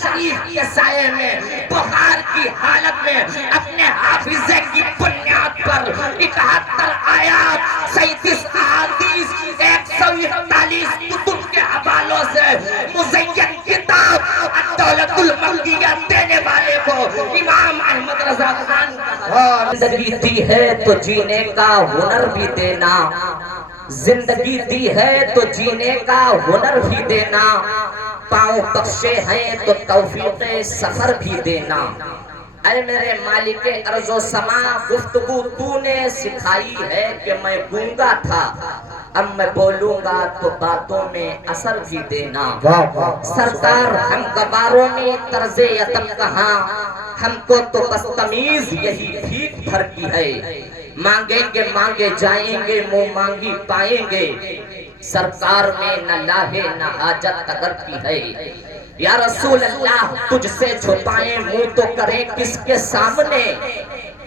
شریف کے سائے میں بخار کی حالت میں اپنے حافظے کی بنیاد پر 71 آیات 37 احادیث 141 کتب کے حوالوں سے مزین کتاب الدولۃ المکیہ دینے والے کو امام احمد رضا خان زندگی دی ہے تو جینے کا ہنر بھی دینا، زندگی دی ہے تو جینے کا ہنر بھی دینا، پاؤں بخشے ہیں تو توفیق سفر بھی دینا۔ اے میرے مالک ارض و سما، گفتگو تو نے سکھائی ہے کہ میں گونگا تھا، اب میں بولوں گا تو باتوں میں اثر بھی دینا۔ سرکار ہم گواروں میں طرز ادب کہاں، ہم کو تو بس تمیز یہی بھیک بھر کی ہے، مانگیں گے مانگے جائیں گے منہ مانگی پائیں گے، سرکار میں نہ لاہے نہ حاجت اگر کی ہے۔ یا رسول اللہ تجھ سے چھپائیں منہ تو کریں کس کے سامنے،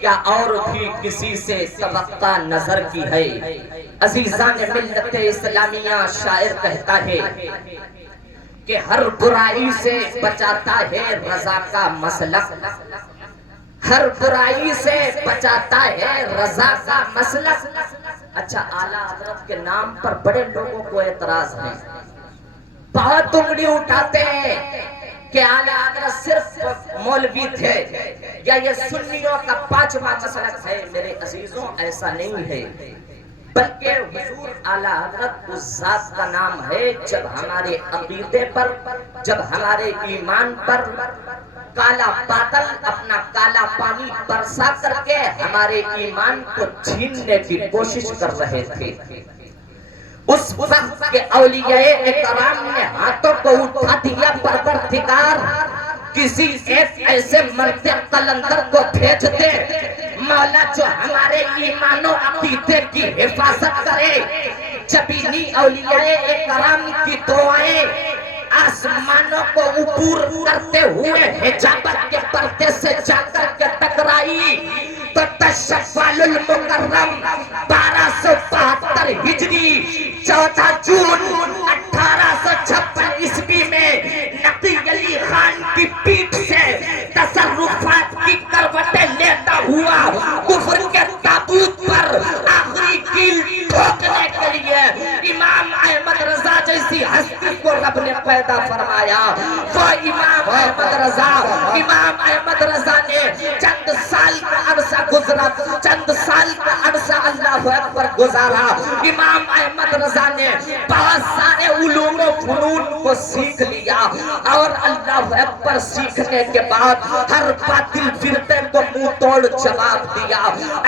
کیا اور بھی کسی سے توقع نظر کی ہے۔ عزیزان ملت اسلامیہ شاعر کہتا ہے کہ ہر برائی سے بچاتا ہے رضا کا مسلک، ہر برائی سے بچاتا ہے رضا کا مسلک۔ اچھا اعلیٰ حضرت کے نام پر بڑے لوگوں کو اعتراض ہے، بہت انگلی اٹھاتے ہیں کہ اعلیٰ حضرت صرف مولوی تھے یا یہ سنیوں کا پانچواں مسلک ہے۔ میرے عزیزوں ایسا نہیں ہے، بلکہ حضور اعلیٰ حضرت اس ذات کا نام ہے جب ہمارے عقیدے پر، جب ہمارے ایمان پر کالا بادل اپنا کالا پانی برسا کر کے ہمارے ایمان کو چھیننے کی کوشش کر رہے تھے، اس وقت کے اولیاء اکرام نے ہاتھوں کو اٹھا دیا، پروردگار کسی ایک ایسے مرد قلندر کو بھیج دے مولا جو ہمارے ایمان و عقیدے کی حفاظت کرے۔ جبینی اولیاء اکرام کی دعائیں آسمانوں کو عبور کرتے ہوئے حجابت کے پردے سے جا کر کے ٹکرائی تو تشوال المکرم 1272 ہجری 14 جون 1856 عیسوی میں نقی علی خان کی پیٹھ سے تصرفات کی کروٹیں لیتا ہوا کفر کے تابوت پر آخری کیل ٹھوکنے کے لیے امام احمد رضا جیسی ہستی کو رب نے پیدا فرمایا۔ وہ امام احمد رضا، امام احمد رضا نے چند سال کا عرصہ گزرا، چند سال کا عرصہ اللہ اکبر گزارا۔ امام احمد رضا نے بہت سارے علوم و فنون کو سیکھ لیا اور اللہ اکبر سیکھنے کے بعد ہر باطل فرقے کو منہ توڑ جواب دیا۔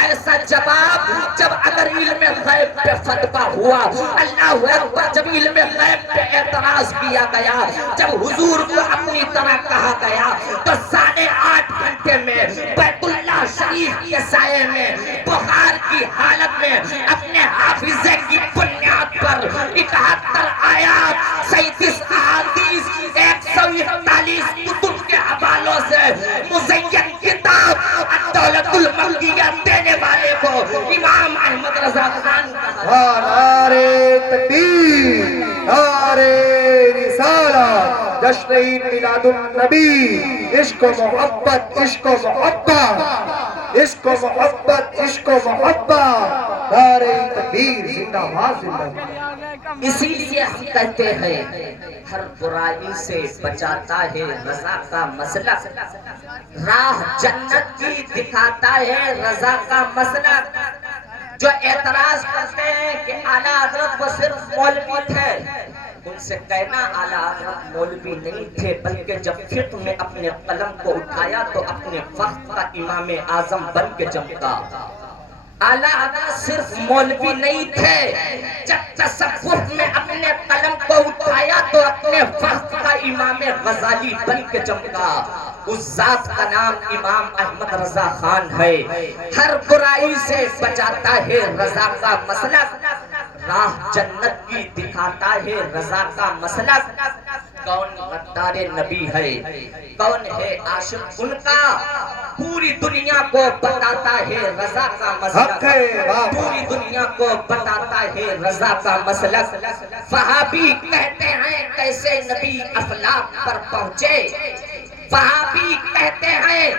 ایسا جواب جب اگر علم غیب پہ فتویٰ ہوا، اللہ اکبر جب علم غیب پہ اعتراض کیا گیا، جب حضور کو اپنی طرح کہا گیا تو 8.5 گھنٹے میں بیت اللہ شریف کے سائے میں بخار کی حالت میں اپنے حافظے کی بنیاد پر 71 آیات 37 احادیث 141 کتب کے حوالوں سے مزین کتاب الدولۃ المکیہ دینے والے کو امام احمد رضا خان نعرے تکبیر، نعرے رسالت، جشن عید میلاد النبی، عشق و محبت، عشق و محبت، عشق و محبت، عشق و محبت، نعرے تکبیر، زندہ باد زندہ باد۔ اسی لیے ہم کہتے ہیں ہر برائی سے بچاتا ہے رضا کا مسلک، راہ جنت کی دکھاتا ہے رضا کا مسلک۔ جو اعتراض کرتے ہیں کہ اعلیٰ حضرت وہ صرف مولوی تھے، ان سے کہنا اعلیٰ حضرت مولوی نہیں تھے، بلکہ جب فقہ میں اپنے قلم کو اٹھایا تو اپنے وقت کا امام اعظم بن کے چمکا۔ اعلیٰ حضرت صرف مولوی نہیں تھے، جب تصوف میں اپنے قلم کو اٹھایا تو اپنے وقت کا امام غزالی بن کے چمکا۔ اس ذات کا نام امام احمد رضا خان ہے۔ ہر برائی سے بچاتا ہے رضا کا مسلک، راہ جنت کی دکھاتا ہے رضا کا مسلک۔ کون غدار نبی ہے، کون ہے عاشق ان کا، پوری دنیا کو بتاتا ہے رضا کا مسلک، پوری دنیا کو بتاتا ہے رضا کا مسلک۔ صحابی کہتے ہیں کیسے نبی افلاک پر پہنچے، صحابی کہتے ہیں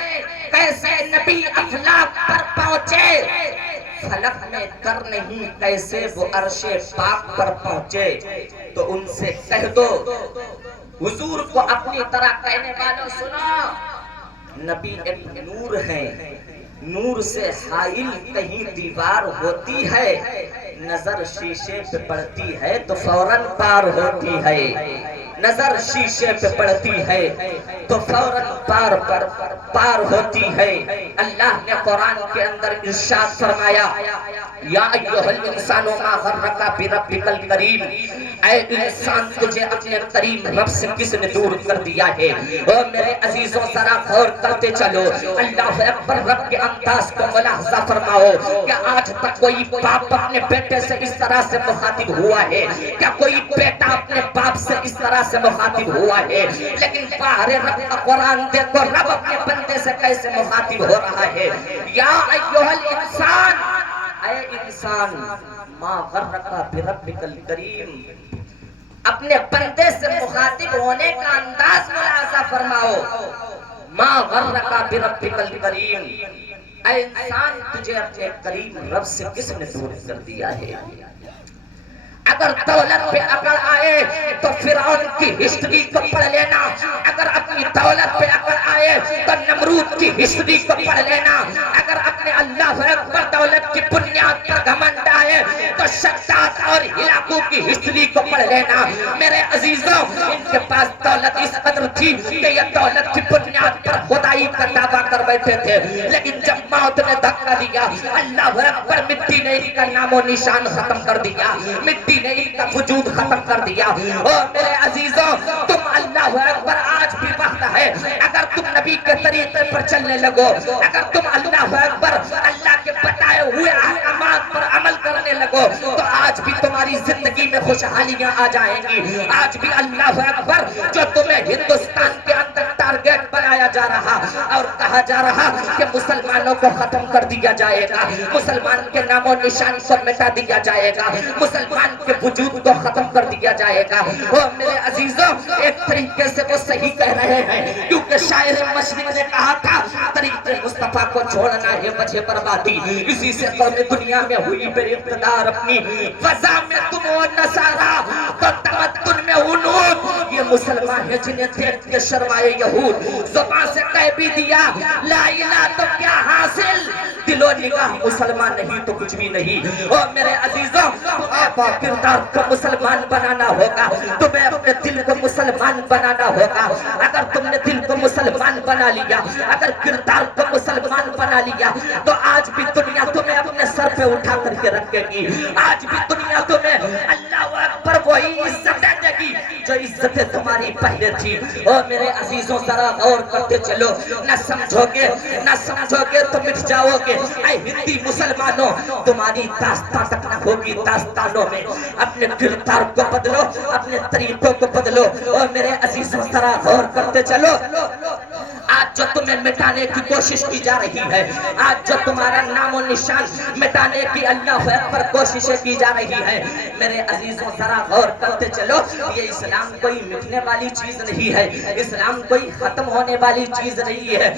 کیسے نبی افلاک پر پہنچے، فلک میں کر نہیں کیسے وہ عرش پاک پر پہنچے۔ تو ان سے کہہ دو حضور کو اپنی طرح کہنے والوں سنو، نبی ایک نور ہے، نور سے حائل کہیں دیوار ہوتی ہے، نظر شیشے پہ پڑتی ہے تو فوراً پار ہوتی ہے، نظر شیشے پہ پڑتی ہے تو فوراً پار ہوتی ہے۔ اللہ نے قرآن کے اندر ارشاد فرمایا یا ایھا الانسان ما غرک بربک الکریم، اے انسان تجھے اپنے کریم رب سے کس نے دور کر دیا ہے؟ او میرے عزیزوں ذرا غور کرتے چلو، اللہ اکبر، رب کے انداز کو ملاحظہ فرماؤ۔ کیا آج تک کوئی باپ اپنے بیٹے سے اس طرح سے مخاطب ہوا ہے؟ کیا کوئی بیٹا اپنے باپ سے اس طرح سے مخاطب ہوا ہے؟ لیکن باہر رب کا قرآن دیکھو، رب اپنے بندے سے کیسے مخاطب ہو رہا ہے۔ یا ایھا الانسان، اے انسان، ما غرک بربک الکریم، اپنے بندے سے مخاطب ہونے کا انداز ملاحظہ فرماؤ۔ ما غرک بربک الکریم، اے انسان تجھے اپنے کریم رب سے کس نے دور کر دیا ہے؟ اگر دولت پہ اکڑ آئے تو فرعون کی ہسٹری کو پڑھ لینا، اگر اپنی دولت پہ اکڑ آئے تو نمرود کی ہسٹری کو پڑھ لینا، اگر اپنے اللہ اکبر دولت کی بنیاد پر گھمنڈ آئے تو شداد اور ہلاکو کی ہسٹری کو پڑھ لینا۔ میرے عزیزوں، ان کے پاس دولت اس قدر تھی کہ یہ دولت کی بنیاد پر خدائی کا دعویٰ کر بیٹھے تھے، لیکن جب موت نے دھکا دیا، اللہ اکبر، مٹی نے ان کا نام و نشان ختم کر دیا، مٹی نے ان کا وجود ختم کر دیا۔ اور میرے عزیزوں، تم اللہ اکبر، آج بھی وقت ہے، اگر تم نبی کے طریقے پر چلنے لگو، اگر تم اللہ اکبر اللہ کے بتائے ہوئے احکامات پر عمل کرنے لگو، تو آج بھی تمہاری زندگی میں خوشحالیاں آ جائیں گی۔ آج بھی اللہ اکبر، جو تمہیں ہندوستان کے اندر ٹارگیٹ بنایا جا رہا اور کہا جا رہا کہ مسلمانوں کو ختم کر دیا جائے گا، مسلمان کے نام و نشان کو مٹا دیا جائے گا، مسلمان کے وجود کو ختم کر دیا جائے گا، وہ میرے عزیزوں ایک طریقے سے وہ صحیح کہہ رہے ہیں، کیونکہ شاعر مشرق نے کہا تھا طریق مصطفیٰ کو چھوڑنا ہے وجہ بربادی، اسی سے قوم دنیا میں ہوئی بے اقتدار، اپنی فضا میں تم و نصارا تو تمدن میں ہنود، یہ مسلمان ہیں جنہیں دیکھ کے شرمائے یہود، زبان سے کہہ بھی دیا لا الہ تو کیا حاصل، دل و نگاہ مسلمان نہیں تو کچھ بھی نہیں۔ اور میرے عزیزوں، کردار کو مسلمان بنانا ہوگا، تمہیں اپنے دل کو مسلمان بنانا ہوگا۔ اگر تم نے دل کو مسلمان بنا لیا، اگر کردار کو مسلمان بنا لیا، تو آج بھی دنیا تمہیں اپنے سر پہ اٹھا کر کے رکھے گی، آج بھی دنیا تمہیں اللہ اکبر وہی عزتیں دے گی جو عزتیں تمہاری پہلے تھی۔ اور میرے عزیزوں ذرا غور کرتے چلو، نہ سمجھو گے تو مٹ جاؤ گے۔ اے ہندی مسلمانوں، تمہاری داستان تک نہ ہوگی، داستانوں میں اپنے کردار کو بدلو، اپنے طریقوں کو بدلو۔ اور میرے عزیزوں ذرا غور کرتے چلو، آج جو تمہیں مٹانے کی کوشش کی جا رہی ہے، آج جو تمہارا نام و نشان مٹانے کی اللہ اکبر کوششیں کی جا رہی ہے، میرے عزیزوں ذرا غور کرتے چلو، یہ اسلام کوئی مٹنے والی چیز نہیں ہے، اسلام کوئی ختم ہونے والی چیز نہیں ہے،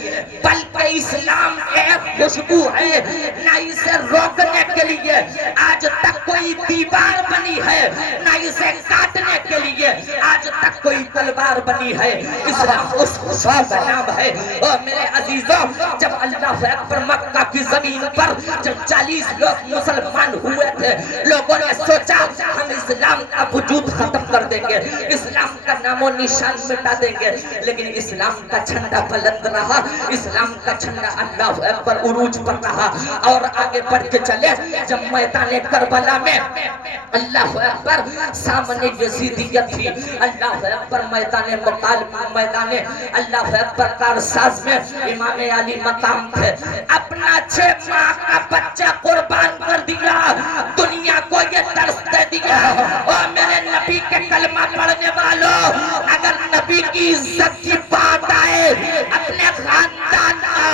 بلکہ اسلام ایک خوشبو ہے، نہ اسے روکنے کے لیے آج تک کوئی دیوار بنی ہے، نہ اسے کاٹنے کے لیے آج تک کوئی تلوار بنی ہے، اسلام اس خوشبو کا نام ہے۔ اور میرے عزیزوں، جب اللہ اکبر مکہ کی زمین پر جب 40 لوگ مسلمان ہوئے تھے، لوگوں نے سوچا ہم اسلام کا وجود ختم کر دیں گے، اسلام کا نام و نشان مٹا دیں گے، لیکن اسلام کا جھنڈا بلند رہا، اسلام کا جھنڈا اللہ اکبر عروج پر رہا۔ اور آگے بڑھ کے چلے، جب میدان کربلا میں اللہ اکبر سامنے یزیدیت تھی، اللہ اکبر میدان میدان اللہ اکبر کارساز میں امام علی مقام تھے، اپنا 6 ماہ کا بچہ قربان کر دیا، دنیا کو یہ درس دے دیا۔ اور میرے نبی کے کلمہ پڑھنے والوں، اگر نبی کی عزت کی بات آئے، اپنے خاندان کا،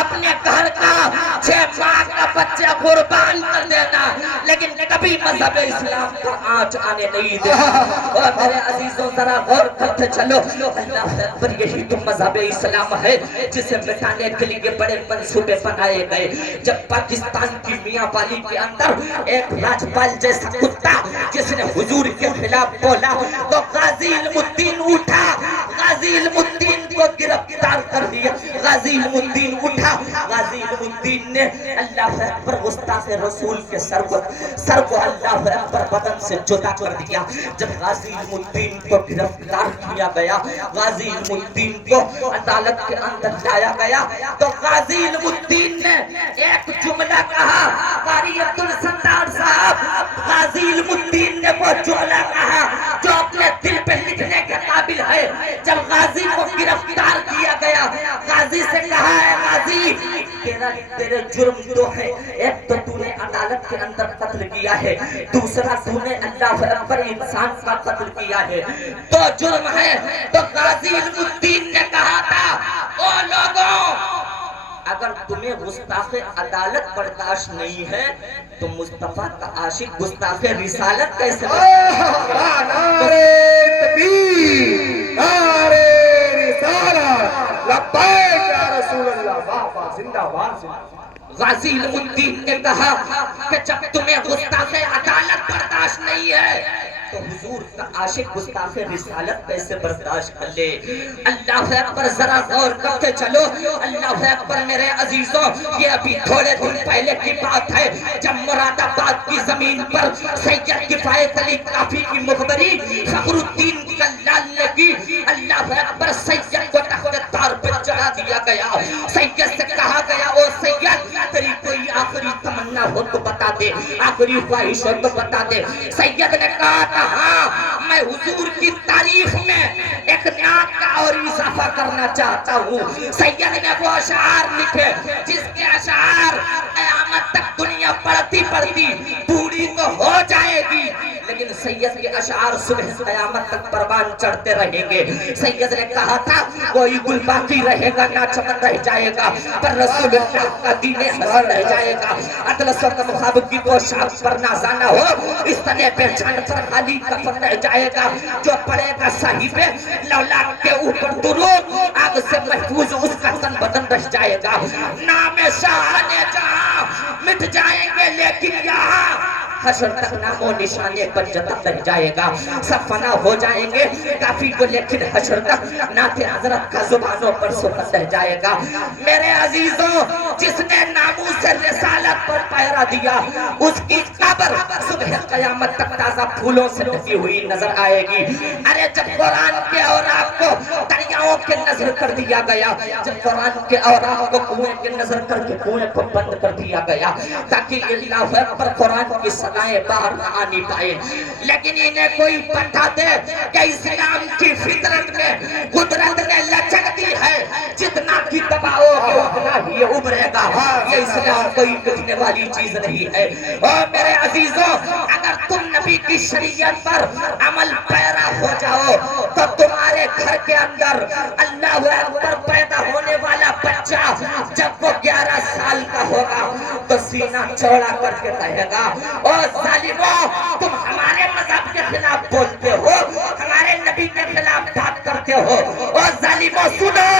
اپنے گھر کا 6 ماہ کا بچہ قربان کر دینا، لیکن کبھی مذہب اسلام پر آنچ آنے نہیں دیتا۔ اور میرے عزیزوں ذرا غور کرتے چلو، اللہ اکبر، یہی تو مذہب اسلام ہے جسے مٹانے کے لیے بڑے منصوبے بنائے گئے۔ جب پاکستان کی میاں والی کے اندر ایک راجپال جیسا کتا جس نے حضور کے خلاف بولا تو غازی علم الدین اٹھا، غازی علم الدین کو گرفتار کر دیا۔ غازی علم الدین اٹھا، غازی علم الدین نے اللہ اکبر گستاخ رسول کے سر کو اللہ اکبر بدن سے جدا کر دیا۔ جب غازی علم الدین کو گرفتار کیا گیا، غازی علم الدین کو عدالت کے اندر لایا گیا تو غازی علم الدین نے ایک جملہ کہا، قاری عبد الستار صاحب، غازی علم الدین نے وہ جملہ کہا جو اپنے دل پہ لکھنے کے قابل ہے۔ جب غازی کو گرفتار کیا گیا، غازی سے کہا ہے غازی تیرے جرم دو ہیں، ایک تو تو نے عدالت کے اندر قتل کیا ہے، دوسرا تو نے اللہ اکبر انسان کا قتل کیا ہے، تو جرم ہے۔ تو غازی علم الدین نے کہا تھا، او لوگوں اگر تمہیں گستاخ عدالت برداشت نہیں ہے تو مصطفیٰ کا عاشق گستاخ رسالت کیسے برداشت؟ نعرے تکبیر، نعرے رسالت، لبیک یا رسول اللہ، بابا زندہ باد۔ غازی علم الدین نے کہا کہ جب تمہیں گستاخ عدالت برداشت نہیں ہے تو حضور کا عاشق گستاخ رسالت کیسے برداشت کر لے؟ اللہ اکبر، ذرا غور کرتے چلو، اللہ اکبر میرے عزیزوں، یہ ابھی تھوڑے دن پہلے کی بات ہے جب مراد آباد کی زمین پر سید کفایت علی کافی کی مخبری فخر الدین کلال نے کی۔ اللہ اکبر، سید کو تخت دار پہ چڑھا دیا گیا۔ سید سے کہا گیا، او سید تیری کوئی آخری تمنا ہو تو بتا دے، آخری خواہش ہو تو بتا دے۔ سید نے کہا تھا، ہاں میں حضور کی تعریف میں ایک نعت کا اور اضافہ کرنا چاہتا ہوں۔ سید نے وہ اشعار لکھے جس کے اشعار قیامت تک دنیا پڑھتی پڑھتی بوڑھی تو ہو جائے گی لیکن سید کے اشعار صبح قیامت تک پروان چڑھتے رہیں گے۔ سید نے کہا تھا کوئی گل باقی رہے گا نہ چمن رہ جائے گا پر رسول اللہ کا دین حسن رہ جائے گا۔ اطلس و مخاب کی پوشاک پر نازانہ ہو، اس تنے پہ جھنڈ پر خالی کفن رہ جائے گا۔ جو پڑے گا صحیفے لولاک کے اوپر درود، آگ سے محفوظ اس کا تن بدن رہ جائے گا۔ نام شاہان جہاں مٹ جائیں گے لیکن یہاں حشر تک نام و نشانے پر جتن رہ جائے گا۔ سب فنا ہو جائیں گے کافی کو لیکن حشر تک نعت حضرت کا زبانوں پر سخن رہ جائے گا۔ میرے عزیزوں، جس نے ناموس رسالت پر پہرا دیا اس کی قبر صبح قیامت تک تازہ پھولوں سے ڈھکی ہوئی نظر آئے گی۔ ارے جب قرآن کے اوراق کو دریاؤں کے نظر کر دیا گیا، جب قرآن کے اوراق کو کنویں کے نظر کر کے کنویں کو بند کر دیا گیا تاکہ اللہ اکبر قرآن کی صدائیں باہر نہ آنی پائے، لیکن انہیں کوئی بتا دے کہ اسلام کی فطرت میں قدرت نے لچک دی ہے، جتنا کی دباؤ گے اتنا ہی ابھرے گا۔ یہ اسلام کوئی مٹنے والی چیز نہیں ہے۔ اور میرے عزیزوں، اگر تم نبی کی شریعت پر عمل پیرا ہو جاؤ تو تمہارے گھر کے اندر اللہ اکبر پیدا ہونے والا بچہ جب وہ 11 سال کا ہوگا تو سینہ چوڑا کر کے کہے گا، او ظالموں تم ہمارے مذہب کے خلاف بولتے ہو، ہمارے نبی کے خلاف بات کرتے ہو، او ظالموں سنو،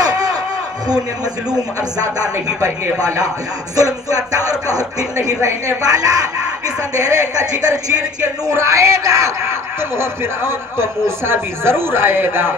خون مظلوم اب زیادہ نہیں بہنے والا، ظلم کا دور بہت دن نہیں رہنے والا، اس اندھیرے کا جگر چیر کے نور آئے گا، تم ہو فرعون تو موسیٰ بھی ضرور آئے گا۔